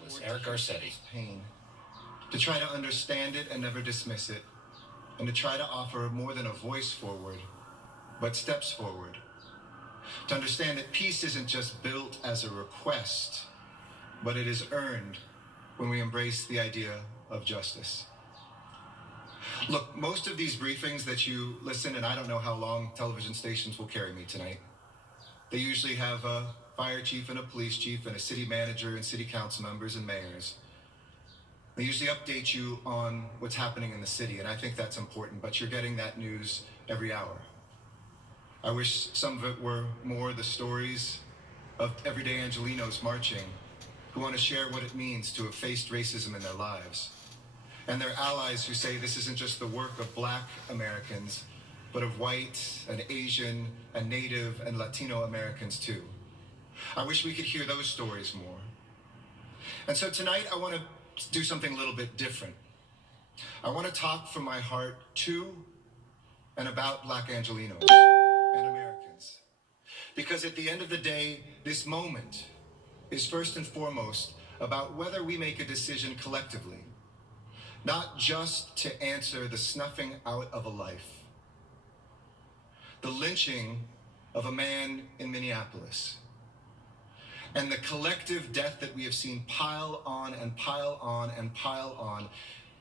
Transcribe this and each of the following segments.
Minneapolis, Eric Garcetti. Pain, to try to understand it and never dismiss it, and to try to offer more than a voice forward, but steps forward. To understand that peace isn't just built as a request, but it is earned when we embrace the idea of justice. Look, most of these briefings that you listen, and I don't know how long television stations will carry me tonight, they usually have a fire chief and a police chief and a city manager and city council members and mayors. They usually update you on what's happening in the city, and I think that's important, but you're getting that news every hour. I wish some of it were more the stories of everyday Angelinos marching who want to share what it means to have faced racism in their lives, and their allies who say this isn't just the work of Black Americans, but of white and Asian and Native and Latino Americans too. I wish we could hear those stories more. And so tonight I want to do something a little bit different. I want to talk from my heart to and about Black Angelinos and Americans. Because at the end of the day, this moment is first and foremost about whether we make a decision collectively, not just to answer the snuffing out of a life, the lynching of a man in Minneapolis, and the collective death that we have seen pile on and pile on and pile on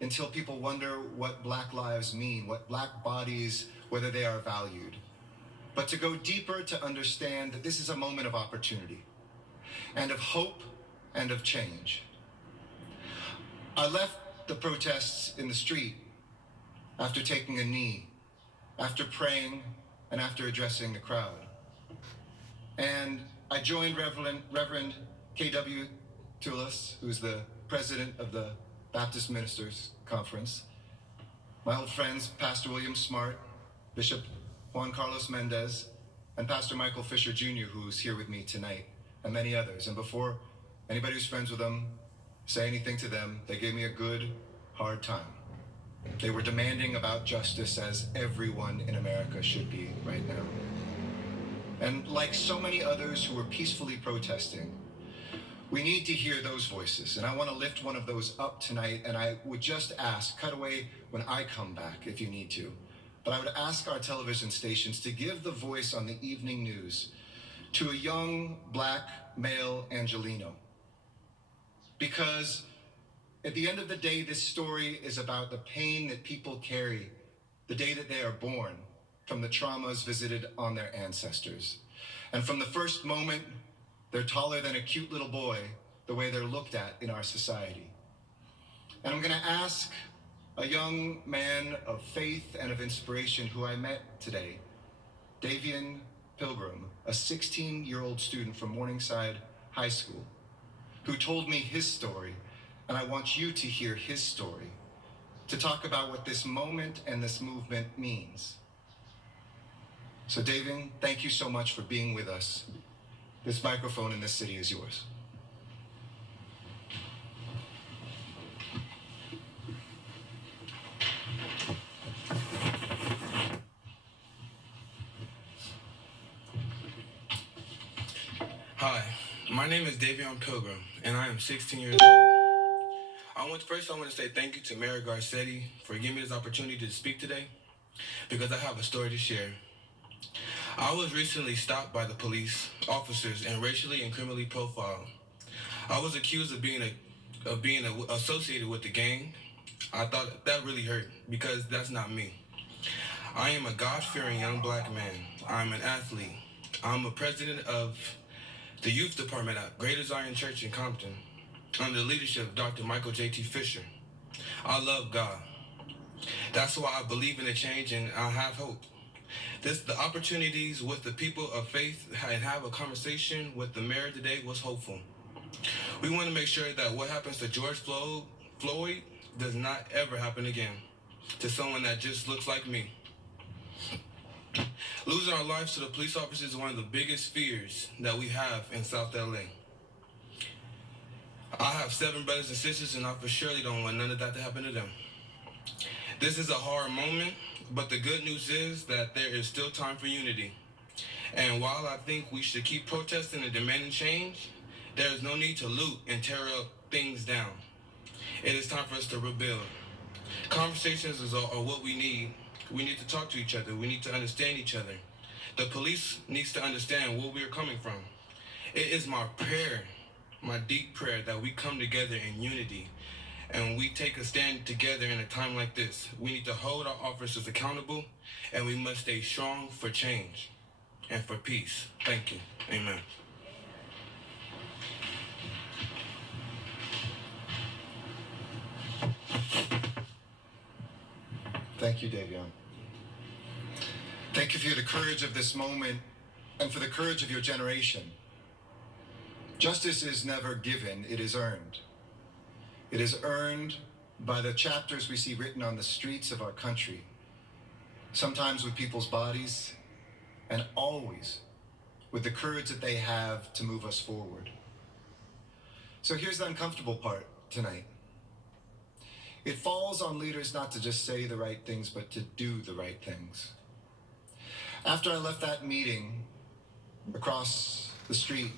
until people wonder what Black lives mean, what Black bodies, whether they are valued. But to go deeper, to understand that this is a moment of opportunity and of hope and of change. I left the protests in the street after taking a knee, after praying, and after addressing the crowd. And I joined Reverend K.W. Tullis, who's the president of the Baptist Ministers Conference, my old friends, Pastor William Smart, Bishop Juan Carlos Mendez, and Pastor Michael Fisher Jr., who's here with me tonight, and many others. And before anybody who's friends with them say anything to them, they gave me a good, hard time. They were demanding about justice, as everyone in America should be right now. And like so many others who were peacefully protesting, we need to hear those voices. And I want to lift one of those up tonight. And I would just ask, cut away when I come back if you need to. But I would ask our television stations to give the voice on the evening news to a young Black male Angelino. Because at the end of the day, this story is about the pain that people carry the day that they are born from the traumas visited on their ancestors. And from the first moment, they're taller than a cute little boy, the way they're looked at in our society. And I'm gonna ask a young man of faith and of inspiration who I met today, Davian Pilgrim, a 16-year-old student from Morningside High School, who told me his story, and I want you to hear his story, to talk about what this moment and this movement means. So Davian, thank you so much for being with us. This microphone in this city is yours. Hi, my name is Davion Pilgrim, and I am 16 years old. I want to say thank you to Mayor Garcetti for giving me this opportunity to speak today, because I have a story to share. I was recently stopped by the police officers and racially and criminally profiled. I was accused of being associated with the gang. I thought that really hurt, because that's not me. I am a God-fearing young Black man. I'm an athlete. I'm a president of the youth department at Greater Zion Church in Compton, under the leadership of Dr. Michael J.T. Fisher. I love God. That's why I believe in a change, and I have hope. The opportunities with the people of faith and have a conversation with the mayor today was hopeful. We want to make sure that what happens to George Floyd does not ever happen again to someone that just looks like me. Losing our lives to the police officers is one of the biggest fears that we have in South LA. I have 7 brothers and sisters, and I for surely don't want none of that to happen to them. This is a hard moment, but the good news is that there is still time for unity. And while I think we should keep protesting and demanding change, There is no need to loot and tear up things down. It is time for us to rebuild. Conversations are what we need. We need to talk to each other. We need to understand each other. The police needs to understand where we're coming from. It is my prayer, my deep prayer, that we come together in unity and we take a stand together in a time like this. We need to hold our officers accountable, and we must stay strong for change and for peace. Thank you. Amen. Thank you, Davion. Thank you for the courage of this moment and for the courage of your generation. Justice is never given, it is earned. It is earned by the chapters we see written on the streets of our country, sometimes with people's bodies, and always with the courage that they have to move us forward. So here's the uncomfortable part tonight. It falls on leaders not to just say the right things, but to do the right things. After I left that meeting across the street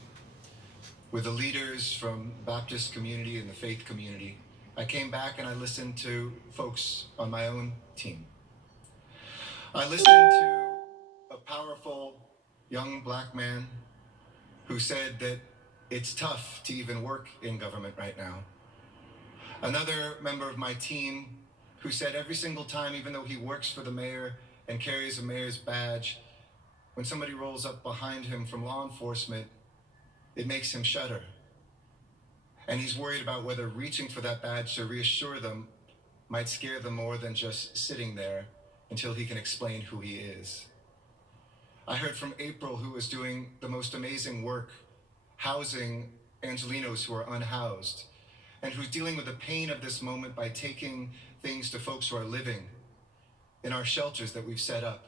with the leaders from the Baptist community and the faith community, I came back and I listened to folks on my own team. I listened to a powerful young black man who said that it's tough to even work in government right now. Another member of my team who said every single time, even though he works for the mayor and carries a mayor's badge, when somebody rolls up behind him from law enforcement, it makes him shudder. And he's worried about whether reaching for that badge to reassure them might scare them more than just sitting there until he can explain who he is. I heard from April, who is doing the most amazing work housing Angelenos who are unhoused, and who's dealing with the pain of this moment by taking things to folks who are living in our shelters that we've set up.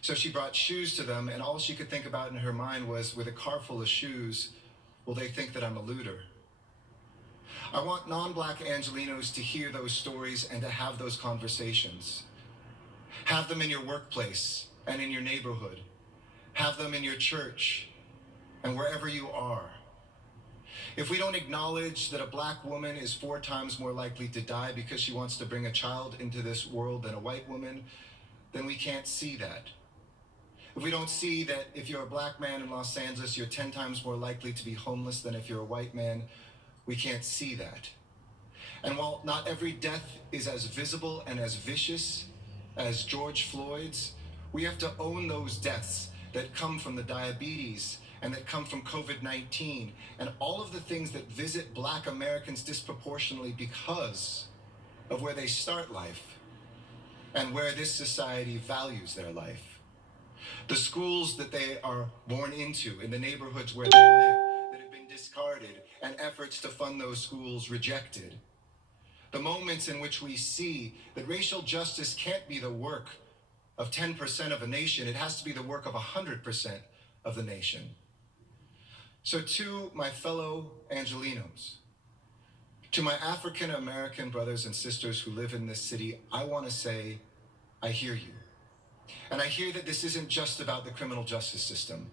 So she brought shoes to them, and all she could think about in her mind was, with a car full of shoes, will they think that I'm a looter? I want non-black Angelenos to hear those stories and to have those conversations. Have them in your workplace and in your neighborhood. Have them in your church and wherever you are. If we don't acknowledge that a black woman is 4 times more likely to die because she wants to bring a child into this world than a white woman, then we can't see that. If we don't see that if you're a black man in Los Angeles, you're 10 times more likely to be homeless than if you're a white man, we can't see that. And while not every death is as visible and as vicious as George Floyd's, we have to own those deaths that come from the diabetes and that come from COVID-19 and all of the things that visit black Americans disproportionately because of where they start life and where this society values their life. The schools that they are born into, in the neighborhoods where they live, that have been discarded, and efforts to fund those schools rejected. The moments in which we see that racial justice can't be the work of 10% of a nation, it has to be the work of 100% of the nation. So to my fellow Angelenos, to my African American brothers and sisters who live in this city, I want to say, I hear you. And I hear that this isn't just about the criminal justice system.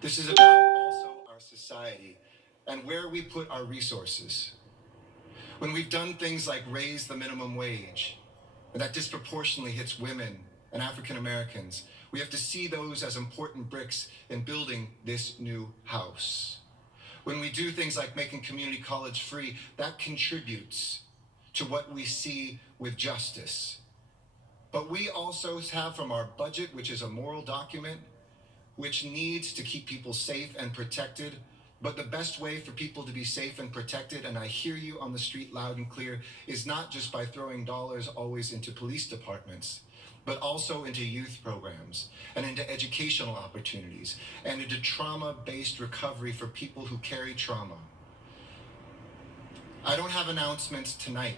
This is about also our society and where we put our resources. When we've done things like raise the minimum wage, and that disproportionately hits women and African Americans, we have to see those as important bricks in building this new house. When we do things like making community college free, that contributes to what we see with justice. But we also have from our budget, which is a moral document, which needs to keep people safe and protected. But the best way for people to be safe and protected, and I hear you on the street loud and clear, is not just by throwing dollars always into police departments, but also into youth programs and into educational opportunities and into trauma-based recovery for people who carry trauma. I don't have announcements tonight,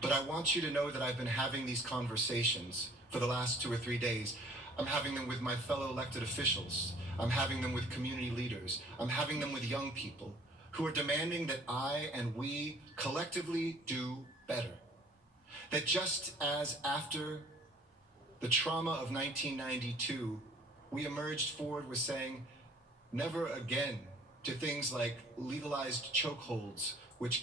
but I want you to know that I've been having these conversations for the last 2 or 3 days. I'm having them with my fellow elected officials. I'm having them with community leaders. I'm having them with young people who are demanding that I and we collectively do better. That just as after the trauma of 1992, we emerged forward with saying, never again to things like legalized chokeholds, which